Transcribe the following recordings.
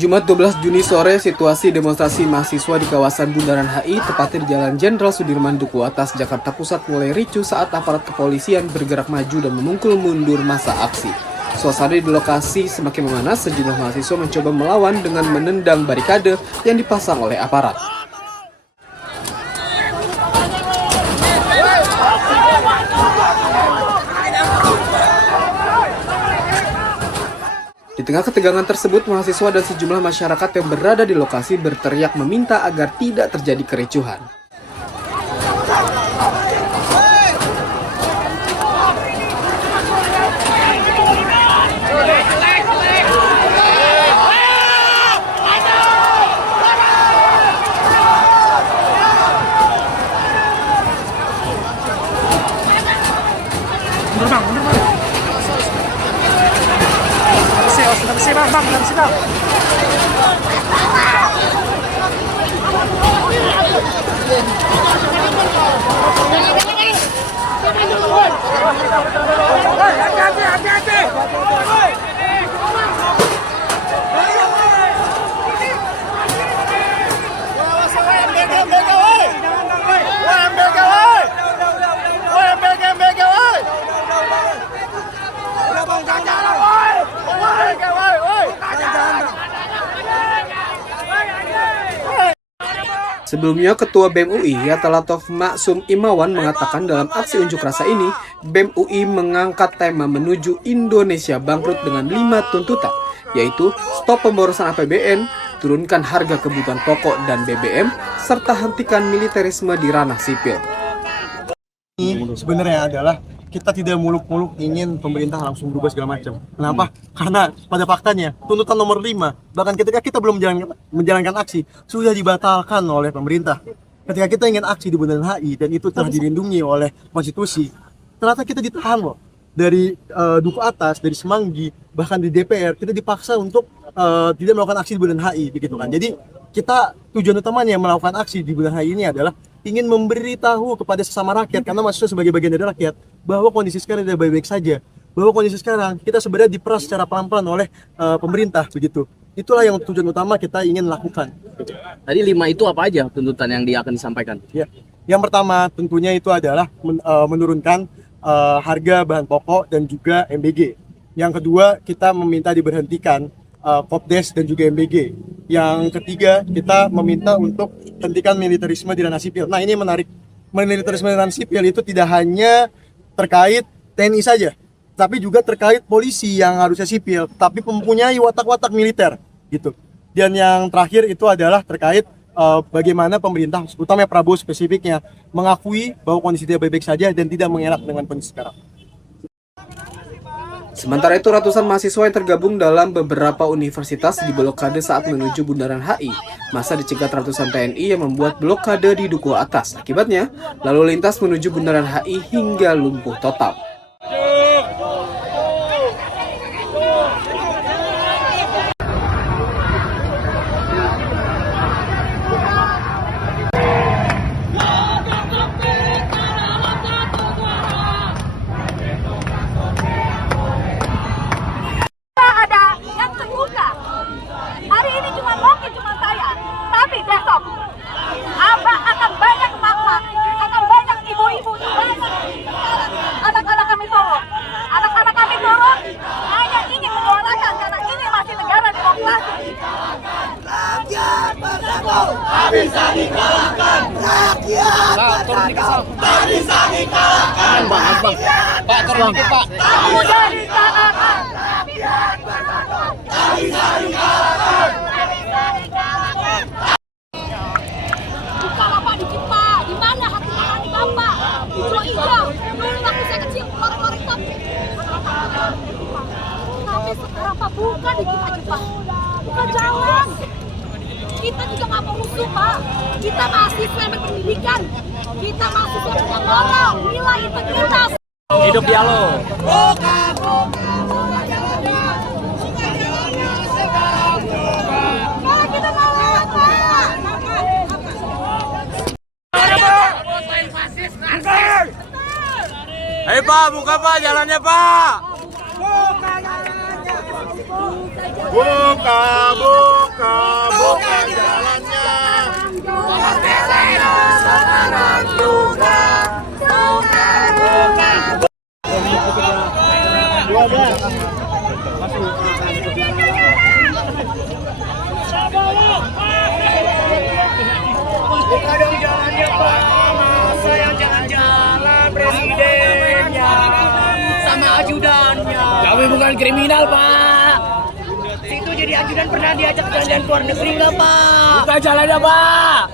Jumat 12 Juni sore, situasi demonstrasi mahasiswa di kawasan Bundaran HI, tepatnya di Jalan Jenderal Sudirman Duku Atas, Jakarta Pusat mulai ricuh saat aparat kepolisian bergerak maju dan memukul mundur massa aksi. Suasana di lokasi semakin memanas, sejumlah mahasiswa mencoba melawan dengan menendang barikade yang dipasang oleh aparat. Di tengah ketegangan tersebut, mahasiswa dan sejumlah masyarakat yang berada di lokasi berteriak meminta agar tidak terjadi kericuhan. Bang. Sebelumnya, Ketua BEM UI Yatalatov Maksum Imawan mengatakan dalam aksi unjuk rasa ini, BEM UI mengangkat tema menuju Indonesia bangkrut dengan 5 tuntutan, yaitu stop pemborosan APBN, turunkan harga kebutuhan pokok dan BBM, serta hentikan militerisme di ranah sipil. Ini sebenarnya adalah kita tidak muluk-muluk ingin pemerintah langsung berubah segala macam. Kenapa? Karena pada faktanya tuntutan nomor 5, bahkan ketika kita belum menjalankan aksi, sudah dibatalkan oleh pemerintah. Ketika kita ingin aksi di Bundaran HI dan itu telah dilindungi oleh konstitusi, ternyata kita ditahan loh. Dari Duku Atas, dari Semanggi, bahkan di DPR, kita dipaksa untuk tidak melakukan aksi di Bundaran HI, begitu kan. Jadi kita tujuan utamanya melakukan aksi di Bundaran HI ini adalah ingin memberitahu kepada sesama rakyat, karena mahasiswa sebagai bagian dari rakyat, bahwa kondisi sekarang tidak baik-baik saja, bahwa kondisi sekarang kita sebenarnya diperas secara pelan-pelan oleh pemerintah, begitu. Itulah yang tujuan utama kita ingin lakukan. Tadi 5 itu apa aja tuntutan yang akan disampaikan? Ya, yang pertama tentunya itu adalah menurunkan harga bahan pokok dan juga MBG. Yang kedua, kita meminta diberhentikan Kopdes dan juga MBG. Yang ketiga, kita meminta untuk hentikan militerisme di ranah sipil. Nah, ini menarik. Militerisme di ranah sipil itu tidak hanya terkait TNI saja, tapi juga terkait polisi yang harusnya sipil, tapi mempunyai watak-watak militer, gitu. Dan yang terakhir itu adalah terkait bagaimana pemerintah, utamanya Prabowo spesifiknya, mengakui bahwa kondisi tidak baik-baik saja dan tidak mengelak dengan kondisi sekarang. Sementara itu, ratusan mahasiswa yang tergabung dalam beberapa universitas diblokade saat menuju Bundaran HI. Masa dicegat ratusan TNI yang membuat blokade di Duku Atas. Akibatnya, lalu lintas menuju Bundaran HI hingga lumpuh total. Tak bisa dikalahkan rakyat. Tak bisa dikalahkan rakyat. Pak, turun dikit, Pak. Tak mudah dikalahkan rakyat. Tak bisa dikalahkan. Bukan Pak dikit Pak, di mana hati nurani Bapak? Hijau-hijau, dulu waktu saya kecil keluar hitam. Tapi sekarang Pak bukan dikit aja Pak, bukan jalan. Kita juga nggak mau musuh Pak, kita mahasiswa yang berpendidikan, kita mahasiswa yang punya moral, nilai, integritas. Hidup dialog. Kita mau lewat Pak. Ayo Pak, buka Pak jalannya Pak. Buka. Buka jalannya. Buka dong jalannya Pak, masa yang jalan-jalan presidennya sama ajudannya. Kami bukan kriminal Pak. Situ jadi ajudan pernah diajak jalan-jalan ke luar negeri nggak Pak? Buka jalannya Pak.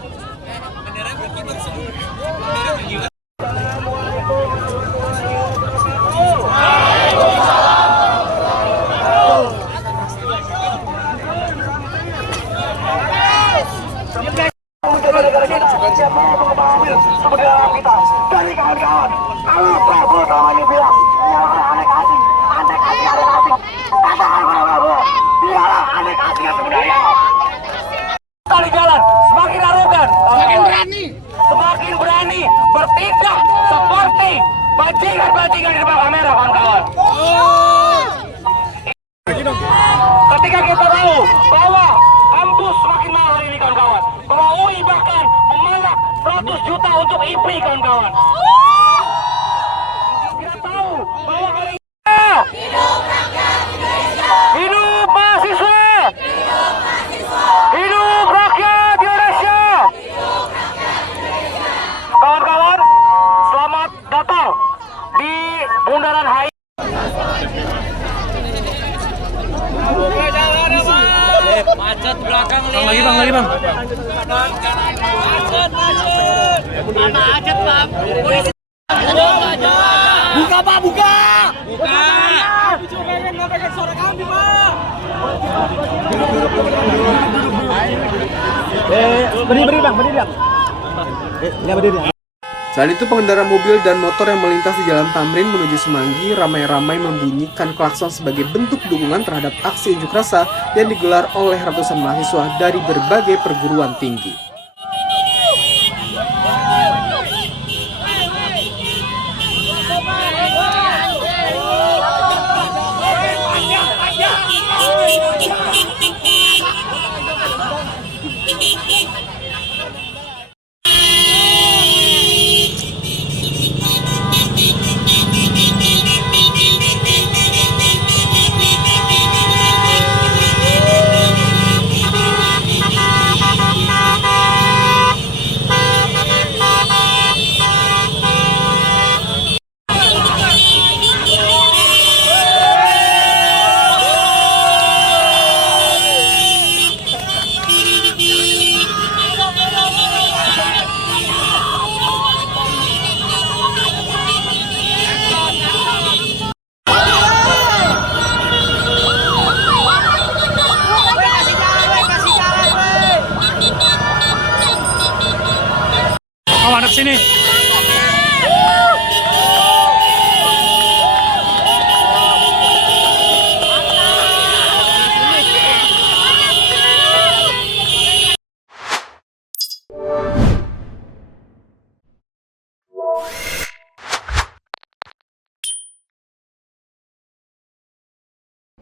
Dari kawan-kawan, kalau Prabowo selama ini bilang dialah anek asing, katakan Prabowo, dialah anek asing yang sebenarnya. Kali jalan, semakin arogan, semakin berani bertindak seperti bajingan-bajingan di depan kamera, kawan-kawan. Ketika kita tahu bahwa kampus semakin mahal hari ini, kawan-kawan, bahwa UI bahkan memalak 100 juta untuk IP, kawan-kawan. Kita tahu bahwa hari ini hidup mahasiswa, hidup rakyat Indonesia. Kawan-kawan, selamat datang di Bundaran HI. Macet belakang nih. Lagi bang. Macet bang. Polisi. Buka pak, buka. Suara kami pak. Berdiri bang. Berdiri. Selain itu, pengendara mobil dan motor yang melintas di Jalan Tamrin menuju Semanggi ramai-ramai membunyikan klakson sebagai bentuk dukungan terhadap aksi unjuk rasa yang digelar oleh ratusan mahasiswa dari berbagai perguruan tinggi. Oh, hadap sini.